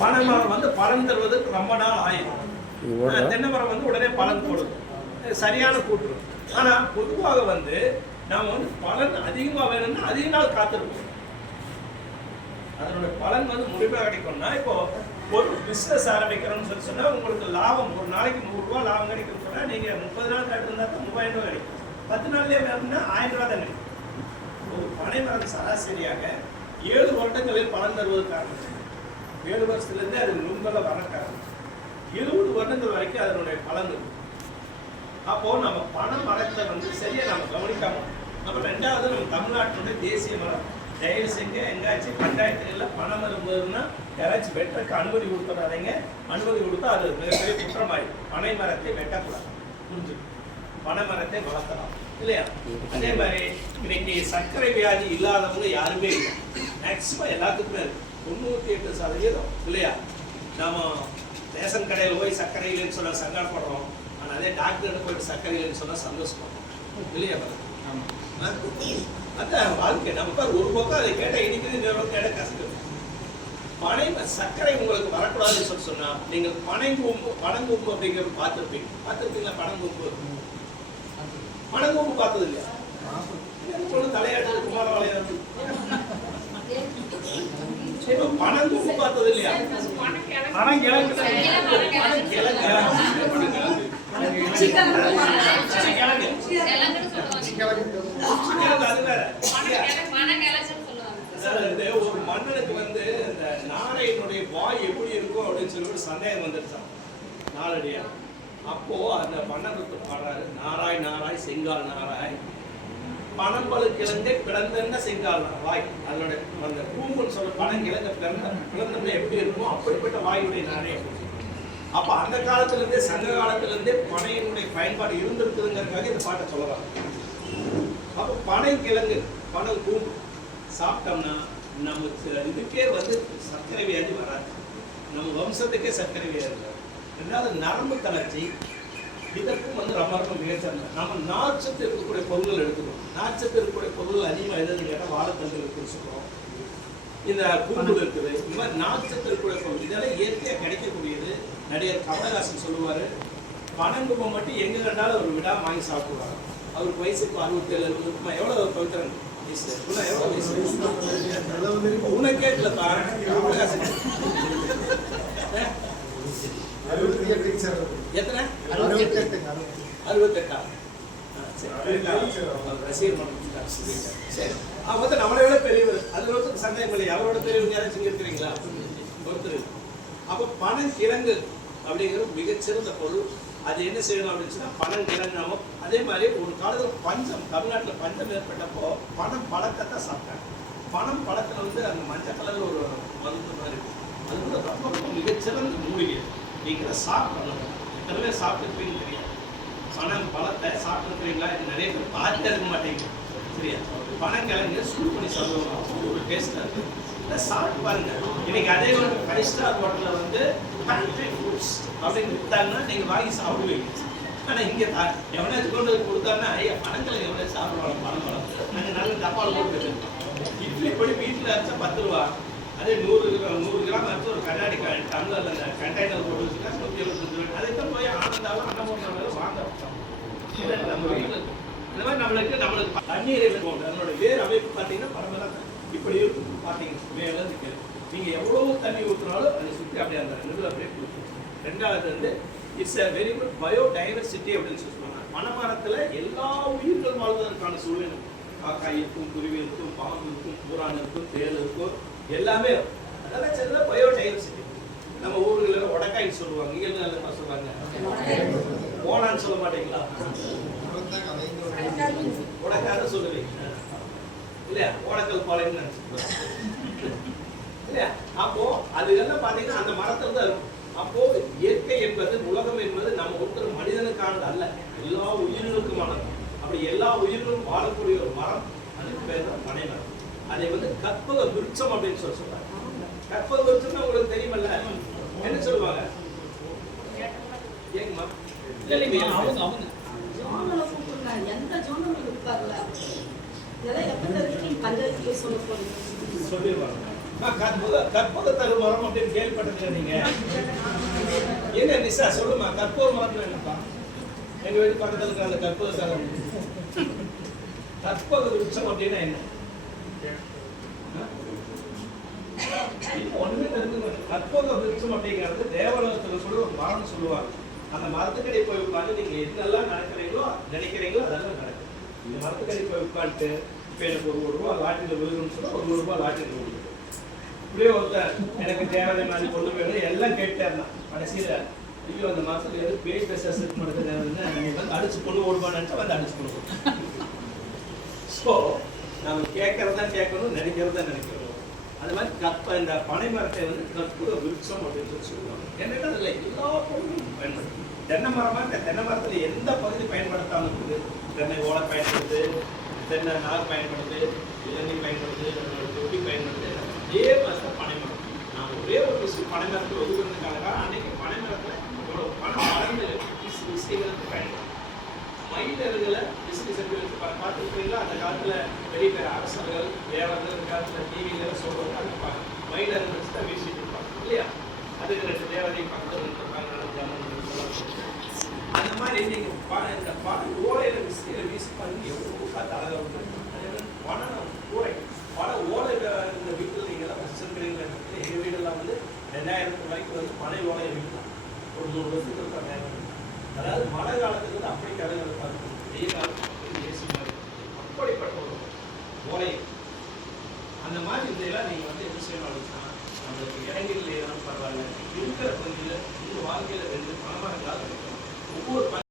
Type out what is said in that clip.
பனை மரம் வந்து பலன் தருவதற்கு ரொம்ப நாள் ஆயிடும். தென்னை மரம் வந்து உடனே பலன் கொடுக்கும், சரியான கூட்டு. ஆனா பொதுவாக வந்து நாம வந்து பலன் அதிகமாக வேணும்னா அதிக நாள் காத்திருப்போம். அதனுடைய பலன் வந்து முழுமையாக கிடைக்கும்னா, இப்போ ஒரு பிசினஸ் ஆரம்பிக்கிறோம்னு சொல்லி சொன்னா உங்களுக்கு லாபம் ஒரு நாளைக்கு 100 ரூபாய் லாபம் கிடைக்கும் சொன்னா நீங்க 30 நாள் கட்டிருந்தா தான் 3000 ரூபாய் கிடைக்கும். 10 நாள்லயே வேணும்னா 1000 ரூபாய் தான் கிடைக்கும். ஒரு பனை மரம் சராசரியாக 7 வருடங்களில் பலன் தருவது காரணம். 7 வருஷத்துலேருந்து அது நுண்பல வர காரணம். 20 வருடங்கள் வரைக்கும் அதனுடைய பலன் இருக்கும். அப்போ நம்ம பனை மரத்தை வந்து சரியா நம்ம கவனிக்காம, நம்ம ரெண்டாவது நம்ம தமிழ்நாட்டினுடைய தேசிய மரம் தயவு செஞ்சு எங்காச்சும் பஞ்சாயத்துகளில் பனை மரம் போதுன்னா யாராச்சும் வெட்டுறதுக்கு அனுமதி கொடுத்துடாதீங்க. அனுமதி கொடுத்தா அது மிகப்பெரிய குற்றமாயிடும். பனை மரத்தை வெட்டக்கூடாது, புரிஞ்சு பனை மரத்தை வளர்த்தலாம் இல்லையா? அதே மாதிரி இன்னைக்கு சர்க்கரை வியாதி இல்லாதவங்க யாருமே இல்லை. மேக்சிமம் எல்லாத்துக்குமே இருக்கு, 98% இல்லையா? நாம ரேஷன் கடையில் போய் சர்க்கரை இல்லைன்னு சொல்ல சங்கடப்படுறோம். ஆனால் அதே டாக்டர் போயிட்டு சர்க்கரை இல்லைன்னு சொன்னா சந்தோஷப்படுறோம் இல்லையா? அதான் வாழ்க்கை. நமக்கு ஒரு பக்கம் அதை கேட்ட இனிக்குது, இன்னொரு பக்கம் கேட்ட கஷ்டம். பனை சர்க்கரை உங்களுக்கு வரக்கூடாதுன்னு சொல்லி சொன்னா நீங்கள் பனங்கூம்பு அப்படிங்கிறது பார்த்துருப்பீங்களா? பனங்கூம்பு பார்த்தது இல்லையா? தலையாட்டு குமாரவாளையம் பனங்கூம்பு பார்த்தது இல்லையா? ஒரு மன்னனுக்கு வந்து இந்த நாரையினுடைய வாய் எப்படி இருக்கும் அப்படின்னு சொல்லி சந்தேகம் வந்துருச்சான் நாளடியா. அப்போ அந்த மன்னனுக்கு பாடுறாரு, நாராய் நாராய் செங்கால் நாராய் பனம்பழு கிழங்கை பிளந்தென்ன செங்கால் வாய். அதனுடைய அந்த பூம்புன்னு சொல்ல பனங்கிழங்க பிளந்தென்ன எப்படி இருக்கும் அப்படிப்பட்ட வாயுடைய நாரே. அப்ப அந்த காலத்துல இருந்தே சங்க காலத்துல இருந்தே பனையினுடைய பயன்பாடு இருந்திருக்குதுங்கிறதுக்காக இந்த பாட்டை சொல்லலாம். அப்போ பனை கிழங்கு பனை கூம்பு சாப்பிட்டோம்னா நம்ம இதுக்கே வந்து சர்க்கரை வியாதி வராது, நம்ம வம்சத்துக்கே சர்க்கரை வியாதி வராது. ரெண்டாவது நரம்பு தளர்ச்சி, இதற்கும் வந்து ரொம்ப ரொம்ப மிகச்சிறந்த. நம்ம நார்ச்சத்து இருக்கக்கூடிய பொருள்கள் எடுத்துக்கணும். நார்ச்சத்து இருக்கக்கூடிய பொருள் அதிகமாக எதுன்னு கேட்டால் வாழைத்தண்டு இருக்குன்னு சொல்கிறோம், இந்த கூம்பு இருக்குது. இந்த மாதிரி நார்ச்சத்து இருக்கக்கூடிய பொருள் இதெல்லாம் இயற்கையாக கிடைக்கக்கூடியது. நடிகர் கமலஹாசன் சொல்லுவார், பனங்கும்பம் மட்டும் எங்கே கண்டாலும் ஒரு விடா வாங்கி சாப்பிடுவாங்க. அவருக்கு வயசு இப்போ 67 இருக்குமா? எவ்வளோ பவித்திரன் வயசு? எவ்வளோ வயசு உனக்கு கேட்கலப்பா? கமலஹாசன் எத்தனை? 68. சரி, அவன் நம்மளை விட பெரியவர். அது ஒருத்தர் சந்தேகம் இல்லை. அவரோட பெரியவர் யாராச்சும் இருக்கிறீங்களா? ஒருத்தர். அப்போ பனங்கிழங்கு அப்படிங்கிறது மிகச்சிறந்த பொருள். அது என்ன செய்யணும் அப்படின்னு சொன்னா பனங்கிழங்கு. நம்ம அதே மாதிரி ஒரு காலத்தில் பஞ்சம், தமிழ்நாட்டில் பஞ்சம் ஏற்பட்டப்போ பனம் பழத்தை தான் சாப்பிட்டாங்க. பனம் பழத்தில் வந்து அந்த மஞ்சள் கலரில் ஒரு மருந்து மாதிரி இருக்கும். அது வந்து ரொம்ப ரொம்ப மிகச்சிறந்த மூலிகை. நீங்கள் சாப்பிடணும். எத்தனை பேர் சாப்பிட்டுருப்பீங்கன்னு தெரியாது. பனம் பழத்தை சாப்பிட்டுருக்கிறீங்களா? இது நிறைய பேர் பார்த்துட்டே இருக்க மாட்டேங்க. சரியா? பனங்கிழங்கு சூடு பண்ணி சாப்பிடுவோம், ஒரு டேஸ்ட்டாக இருக்குது. இதை சாப்பிட்டு பாருங்க. இன்னைக்கு அதே ஒரு 5 ஸ்டார் ஹோட்டலில் வந்து ஃபேக்ட்ரி ஃபுட்ஸ் அப்படின்னு விற்றாங்கன்னா நீங்கள் வாங்கி சாப்பிடுவீங்க. ஆனால் இங்கே எவனாச்சும் கொண்டு கொடுத்தாங்கன்னா ஐயா பனங்கிழங்கு எவ்வளோ சாப்பிடுவாங்க? பழம் நாங்கள் நல்ல டப்பாவில் போட்டு வச்சுருக்கோம். இட்லி படி வீட்டில் அரைச்சா 10 ரூபா. அதே 100 கிராம் அரைச்சி ஒரு கண்ணாடி டம்ளரில் அந்த கண்டெய்னர் போட்டு வச்சுட்டா 175 ரூபாய். அதுக்கு போய் ஆனந்தாலும் அன்னபூர்ணாவில் வாங்க வச்சோம். நம்ம வீட்டில் இந்த மாதிரி நம்மளுக்கு தண்ணீரை போகும். அதனோட வேறு அமைப்பு பார்த்தீங்கன்னா பரவாயில்ல இப்படி இருக்கும். பார்த்தீங்கன்னா மேலே இருக்கு. நீங்கள் எவ்வளோ தண்ணி ஊற்றினாலும் அதை சுற்றி அப்படியே அந்த நடுவில் அப்படியே கொடுக்கும். ரெண்டாவது வந்து it's a very good biodiversity அப்படின்னு சொல்லுவாங்க. பனைமரத்தில் எல்லா உயிர்கள் வாழ்வதற்கான சூழ்நிலை. காக்காய் இருக்கும், குருவி இருக்கும், பாம்பு இருக்கும், பூரான் இருக்கும், தேல் இருக்கும், எல்லாமே இருக்கும். அதெல்லாம் சேர்ந்தா பயோடைவர்சிட்டி. நம்ம ஊர்களில் உடக்காயின்னு சொல்லுவாங்க, இயல்பு சொல்லுவாங்க. போனான்னு சொல்ல மாட்டீங்களா? உடக்காத சொல்லுவீங்க இல்லையா? ஓடக்கல் பாலைன்னு இல்லையா? அப்போ அது எல்லாம் பார்த்தீங்கன்னா அந்த மரத்தில் தான் இருக்கும். அப்போ இயற்கை என்பது, உலகம் என்பது நம்ம ஒருத்தர் மனிதனுக்கானது அல்ல, எல்லா உயிர்களுக்குமானது. அப்படி எல்லா உயிர்களும் வாழக்கூடிய ஒரு மரம், அதுக்கு பேர் தான் பனை மரம். அதை வந்து கற்பக விருட்சம் அப்படின்னு சொல்றாங்க. கற்பக விருட்சம்னா உங்களுக்கு தெரியுமல்ல? என்ன சொல்லுவாங்க? ஏங்கம்மா? இல்லைங்க அவங்க எந்த ஜோனும் இருக்காதுல்ல. இதெல்லாம் எப்ப தெரிஞ்சு பஞ்சாயத்துல சொல்ல போறீங்க? சொல்லிடுவாங்க. கற்பக தரு மரம் அப்படின்னு கேள்விப்பட்டதுல நீங்க என்ன நிஷா சொல்லுமா, கற்பக மரம் என்னப்பா? எங்க வீட்டு பக்கத்துல இருக்கிற அந்த கற்பக தரம், கற்பக விருட்சம் அப்படின்னா என்ன? ஒண்ணுமே தெரிஞ்சுக்கணும். கற்பக விருட்சம் அப்படிங்கிறது தேவலோகத்துல கூட ஒரு மரம் சொல்லுவாங்க. அந்த மரத்துக்கடி போய் உட்காந்து நீங்க என்னெல்லாம் நினைக்கிறீங்களோ அதெல்லாம் நடக்கும். இந்த மரத்துக்கடி போய் உட்காந்துட்டு இப்ப எனக்கு ஒரு ரூபா லாட்டில விழுகணும்னு சொன்னா ஒரு ரூபா லாட்டில விழுகும். இப்படியே ஒருத்தர் எனக்கு தேவையான மாதிரி கொண்டு போயிடும் எல்லாம் கேட்டாருன்னா கடைசியில ஐயோ அந்த மாசத்துல எது பேய் பெசஸ் வந்து அடிச்சு கொண்டு ஓடுவான்னு வந்து அடிச்சு கொண்டு. ஸோ நம்ம கேட்கறதா கேட்கணும், நினைக்கிறதா நினைக்கணும். அது மாதிரி இந்த பனை மரத்தை வந்து கற்பூர விருட்சம் அப்படின்னு சொல்லி சொல்லுவாங்க. என்னன்னா அதுல எல்லா பொருளும் பயன்படுது. தென்னை மரமா இந்த தென்னை மரத்துல எந்த பகுதி பயன்படுத்தாம இருக்குது? தென்னை ஓலை பயன்படுது, தென்னை நார் பயன்படுது, இளநீர் பயன்படுது, தொட்டி பயன்படுது. அதே மாதிரி பனை மரம். நான் ஒரே ஒரு விஷயம் பனை மரத்தில் ஒதுக்குறதுக்காக அன்னைக்கு பனை மரத்துல இவ்வளவு பணம் வளர்ந்து விஷயங்களுக்கு பயன்படுது. மயிலர்களை விசிறிசப்பி வச்சு பார்த்துருக்கீங்களா? அந்த காலத்துல பெரிய பெரிய அரசர்கள் தேவர்கள் இந்த காலத்துல டிவியில சொல்றது அந்த மயிலர்கள் வச்சு தான் வீசிட்டு இருப்பாங்க இல்லையா? அதுக்கு 2 தேவதை பக்கத்தில் இருப்பாங்க. அந்த மாதிரி நீங்க இந்த பனை ஓலையில விசிறியில வீசி பண்ணி எவ்வளவு பார்த்து அழகா இருக்கும். அதே மாதிரி பனை கூரை பனை ஓலை இந்த வீட்டில் நீங்க எல்லாம் வச்சிருக்கிறீங்க. எங்க வீடெல்லாம் வந்து 2000 ரூபாய்க்கு வந்து பனை ஓலையை விற்கலாம். ஒரு 100 வருஷத்துக்கு இருப்பாங்க. அதாவது மழை காலத்துக்கு வந்து அப்படி கடைகள் பார்க்கணும், வெயில் காலத்துக்கு ஏசி மாதிரி அப்படிப்பட்ட ஒரு ஓலை. அந்த மாதிரி இதெல்லாம் நீங்கள் வந்து என்ன செய்யணும்னா நம்மளுக்கு இறங்கில் ஏதோ பரவாயில்ல இருக்கிற பகுதியில் இந்த வாழ்க்கையில் 2 பணமரங்களாக இருக்கணும். ஒவ்வொரு